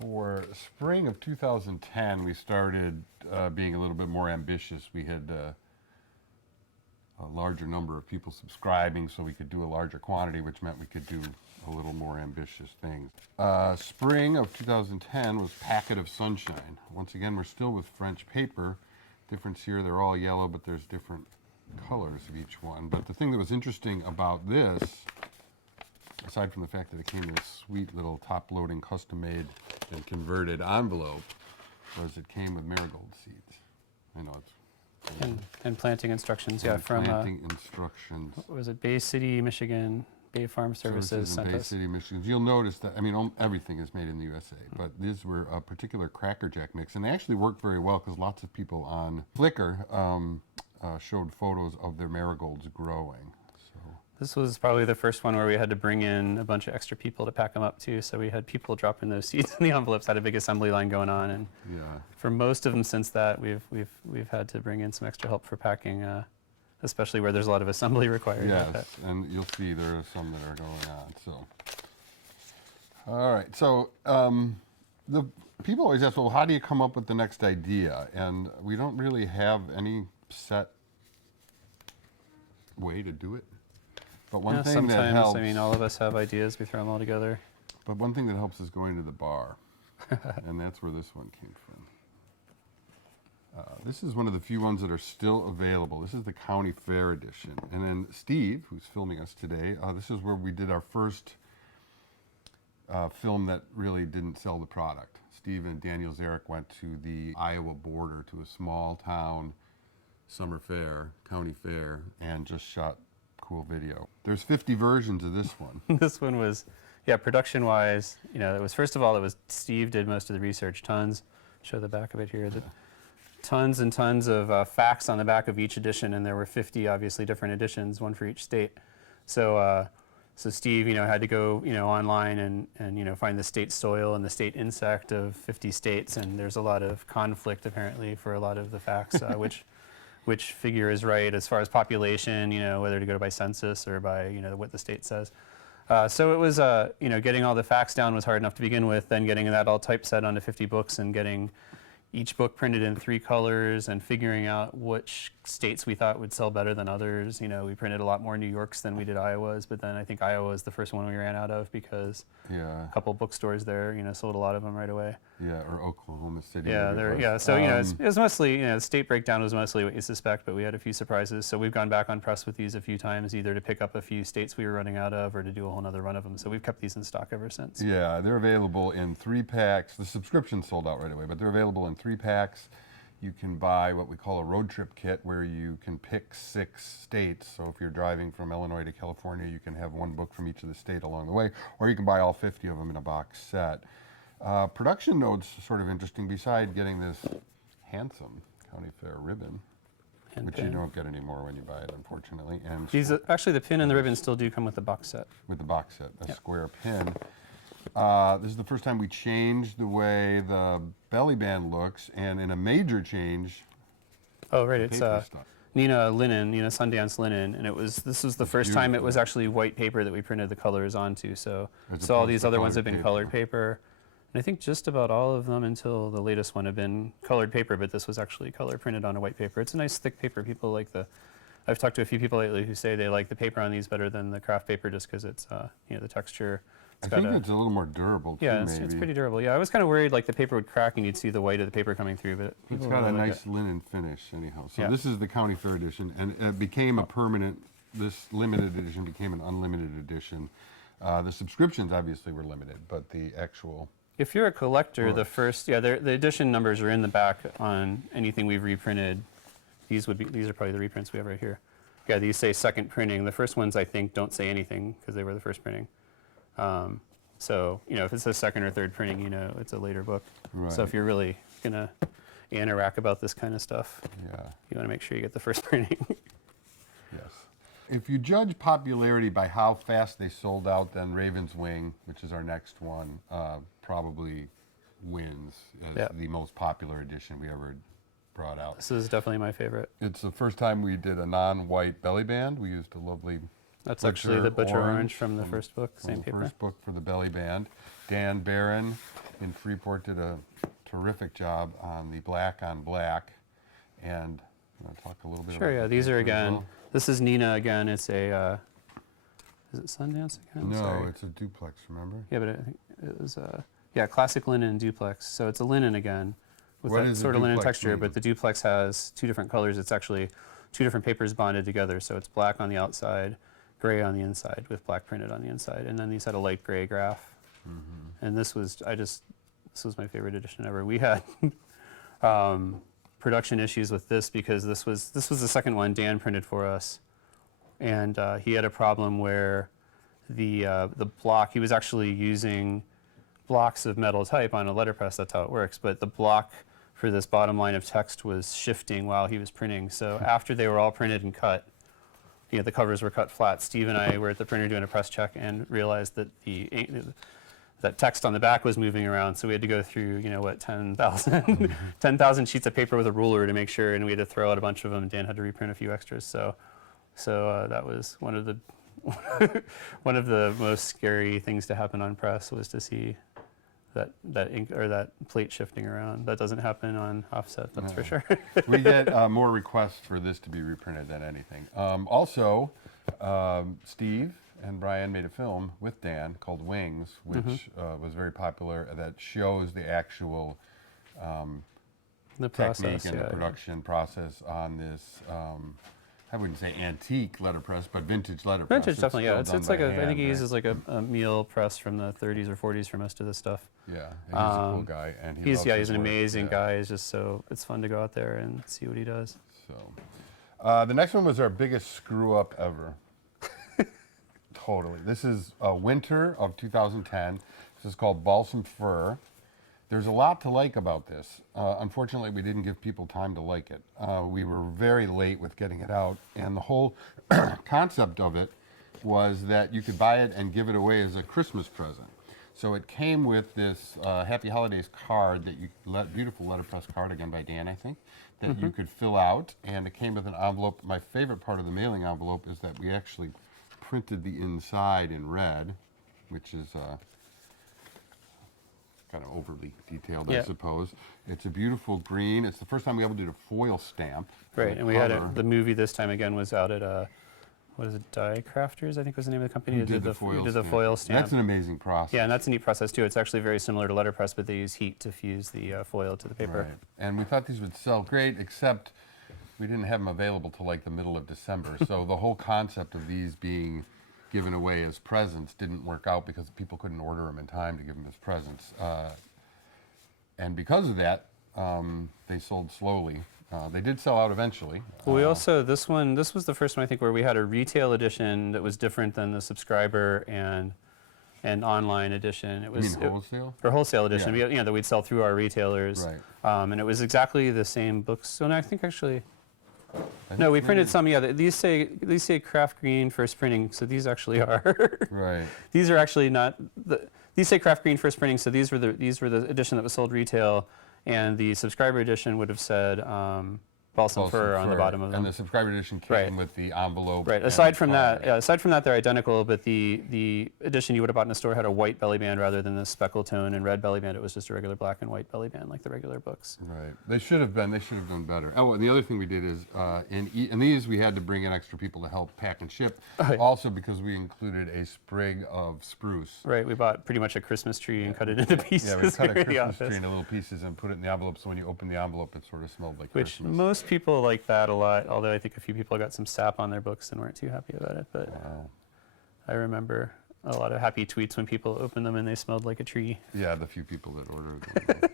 For spring of 2010, we started being a little bit more ambitious. We had a larger number of people subscribing, so we could do a larger quantity, which meant we could do a little more ambitious things. Spring of 2010 was Packet of Sunshine. Once again, we're still with French paper. Difference here, they're all yellow, but there's different colors of each one. But the thing that was interesting about this, aside from the fact that it came in this sweet little top-loading, custom-made and converted envelope, was it came with marigold seeds. I know it's... And planting instructions, yeah, from planting instructions. what was it, Bay City, Michigan, Bay Farm Services in sent Bay us. City, Michigan. You'll notice that, I mean, everything is made in the USA, but these were a particular Cracker Jack mix, and they actually worked very well because lots of people on Flickr showed photos of their marigolds growing. So This was probably the first one where we had to bring in a bunch of extra people to pack them up too. So we had people dropping those seeds in the envelopes, had a big assembly line going on, and yeah, for most of them since that, we've had to bring in some extra help for packing, especially where there's a lot of assembly required. yes, and you'll see there are some that are going on. So, all right, so the people always ask, well, how do you come up with the next idea? And we don't really have any set way to do it. But one thing sometimes, that helps, I mean, all of us have ideas, we throw them all together. but one thing that helps is going to the bar, and that's where this one came from. This is one of the few ones that are still available. This is the County Fair edition. And then Steve, who's filming us today, this is where we did our first film that really didn't sell the product. Steve and Daniel Zarek went to the Iowa border to a small town summer fair, county fair, and just shot cool video. There's 50 versions of this one. This one was, yeah, production-wise, you know, it was, first of all, it was Steve did most of the research, tons, show the back of it here, tons and tons of facts on the back of each edition, and there were 50, obviously, different editions, one for each state. So, so Steve, you know, had to go, you know, online and you know, find the state soil and the state insect of 50 states, and there's a lot of conflict, apparently, for a lot of the facts, which figure is right as far as population, you know, whether to go by census or by, you know, what the state says. So it was, you know, getting all the facts down was hard enough to begin with, then getting that all typeset onto 50 books and getting each book printed in 3 colors and figuring out which states we thought would sell better than others. You know, we printed a lot more New Yorks than we did Iowas, but then I think Iowa was the first one we ran out of because a couple bookstores there, you know, sold a lot of them right away. Yeah, or Oklahoma City. Yeah, so, you know, it was mostly, you know, the state breakdown was mostly what you suspect, but we had a few surprises. So we've gone back on press with these a few times, either to pick up a few states we were running out of or to do a whole nother run of them. So we've kept these in stock ever since. Yeah, they're available in 3 packs. The subscription sold out right away, but they're available in 3 packs. You can buy what we call a road trip kit where you can pick 6 states. So if you're driving from Illinois to California, you can have 1 book from each of the state along the way, or you can buy all 50 of them in a box set. Production note's sort of interesting. Beside getting this handsome County Fair ribbon, which you don't get anymore when you buy it, unfortunately. And these actually, the pin and the ribbon still do come with the box set. With the box set, a square pin. This is the first time we changed the way the belly band looks, and in a major change. Oh, right, it's Nina linen, Nina Sundance linen, and this was the first time it was actually white paper that we printed the colors onto. So all these other ones have been colored paper. And I think just about all of them until the latest one have been colored paper, but this was actually color printed on a white paper. It's a nice thick paper. People like I've talked to a few people lately who say they like the paper on these better than the craft paper just because it's, you know, the texture. I think it's a little more durable too, yeah, it's pretty durable. Yeah, I was kind of worried like the paper would crack and you'd see the white of the paper coming through, but it's got a nice linen finish anyhow. So this is the County Fair edition, and it became a permanent, this limited edition became an unlimited edition. The subscriptions obviously were limited, but the actual... If you're a collector, the edition numbers are in the back on anything we've reprinted. These are probably the reprints we have right here. Yeah, these say second printing. The first ones I think don't say anything because they were the first printing. So, you know, if it says second or third printing, you know, it's a later book. Right. So if you're really gonna anorak about this kind of stuff, you want to make sure you get the first printing. Yes. If you judge popularity by how fast they sold out, then Raven's Wing, which is our next one, probably wins as the most popular edition we ever brought out. This is definitely my favorite. It's the first time we did a non-white belly band. We used a lovely That's actually the Butcher Orange from the first book, same paper. First book for the belly band. Dan Barron in Freeport did a terrific job on the black on black. And you want to talk a little bit Sure, about yeah, the these are picture as again, well? this is Nina again. It's a, is it Sundance again? No, Sorry. it's a duplex, remember? Yeah, but I think it was, yeah, classic linen duplex. So it's a linen again with What that does a sort of linen duplex texture, mean? but the duplex has two different colors. It's actually two different papers bonded together. So it's black on the outside, gray on the inside with black printed on the inside. And then these had a light gray graph. And this was, this was my favorite edition ever. We had production issues with this because this was the second one Dan printed for us. And he had a problem where the block, he was actually using blocks of metal type on a letterpress, that's how it works, but the block for this bottom line of text was shifting while he was printing. So after they were all printed and cut, you know, the covers were cut flat, Steve and I were at the printer doing a press check and realized that that text on the back was moving around, so we had to go through, you know, what, 10,000 sheets of paper with a ruler to make sure, and we had to throw out a bunch of them, and Dan had to reprint a few extras. So that was one of the one of the most scary things to happen on press was to see that ink or that plate shifting around. That doesn't happen on offset, that's for sure. We get more requests for this to be reprinted than anything. Also, Steve and Bryan made a film with Dan called Wings, which was very popular, that shows the actual The technique process, and the production process on this, I wouldn't say antique letterpress, but vintage letterpress. Vintage, definitely, yeah. still It's done like by I think he hand, uses like a meal press from the 30s or 40s for most of this stuff. Yeah, and he's a cool guy, and He's loves his he's an work, amazing yeah. guy. It's just so it's fun to go out there and see what he does. So, the next one was our biggest screw up ever. Totally. This is winter of 2010. This is called Balsam Fir. There's a lot to like about this. Unfortunately, we didn't give people time to like it. We were very late with getting it out, and the whole concept of it was that you could buy it and give it away as a Christmas present. So it came with this Happy Holidays card that you, beautiful letterpress card, again by Dan, I think, that you could fill out, and it came with an envelope. My favorite part of the mailing envelope is that we actually printed the inside in red, which is kind of overly detailed, Yeah. I suppose. It's a beautiful green. It's the first time we ever did a foil stamp. for Right, the and we had cover. the movie this time again was out at what is it, Die Crafters, I think was the name of the company. Who that did the who foil did the stamp. foil stamp. That's an amazing process. Yeah, and that's a neat process too. It's actually very similar to letterpress, but they use heat to fuse the foil to the paper. Right. And we thought these would sell great, except we didn't have them available till like the middle of December. So the whole concept of these being given away as presents didn't work out because people couldn't order them in time to give them as presents. And because of that, they sold slowly. They did sell out eventually. Well, we also, this was the first one I think where we had a retail edition that was different than the subscriber and online edition. It You was mean wholesale? or wholesale edition, Yeah. that we'd sell through our retailers. Right. And it was exactly the same books. So no, I think actually, I no, think we printed maybe- some. Yeah, these say craft green first printing. So these actually are. Right. These are actually not. These say craft green first printing. So these were the edition that was sold retail, and the subscriber edition would have said Balsam Fir on the bottom of them. And the subscriber edition came Right. with the envelope. Right. and Aside the from card. that, aside from that, they're identical. But the edition you would have bought in the store had a white belly band rather than the speckle tone and red belly band. It was just a regular black and white belly band like the regular books. Right. They should have done better. Oh, and the other thing we did is, in these we had to bring in extra people to help pack and ship. Right. Also because we included a sprig of spruce. Right. We bought pretty much a Christmas tree and cut it into pieces. Yeah, we cut a here in the Christmas office. tree into little pieces and put it in the envelope, so when you open the envelope, it sort of smelled like Which Christmas. most people like that a lot, although I think a few people got some sap on their books and weren't too happy about it. But Wow. I remember a lot of happy tweets when people opened them and they smelled like a tree. Yeah, the few people that ordered them.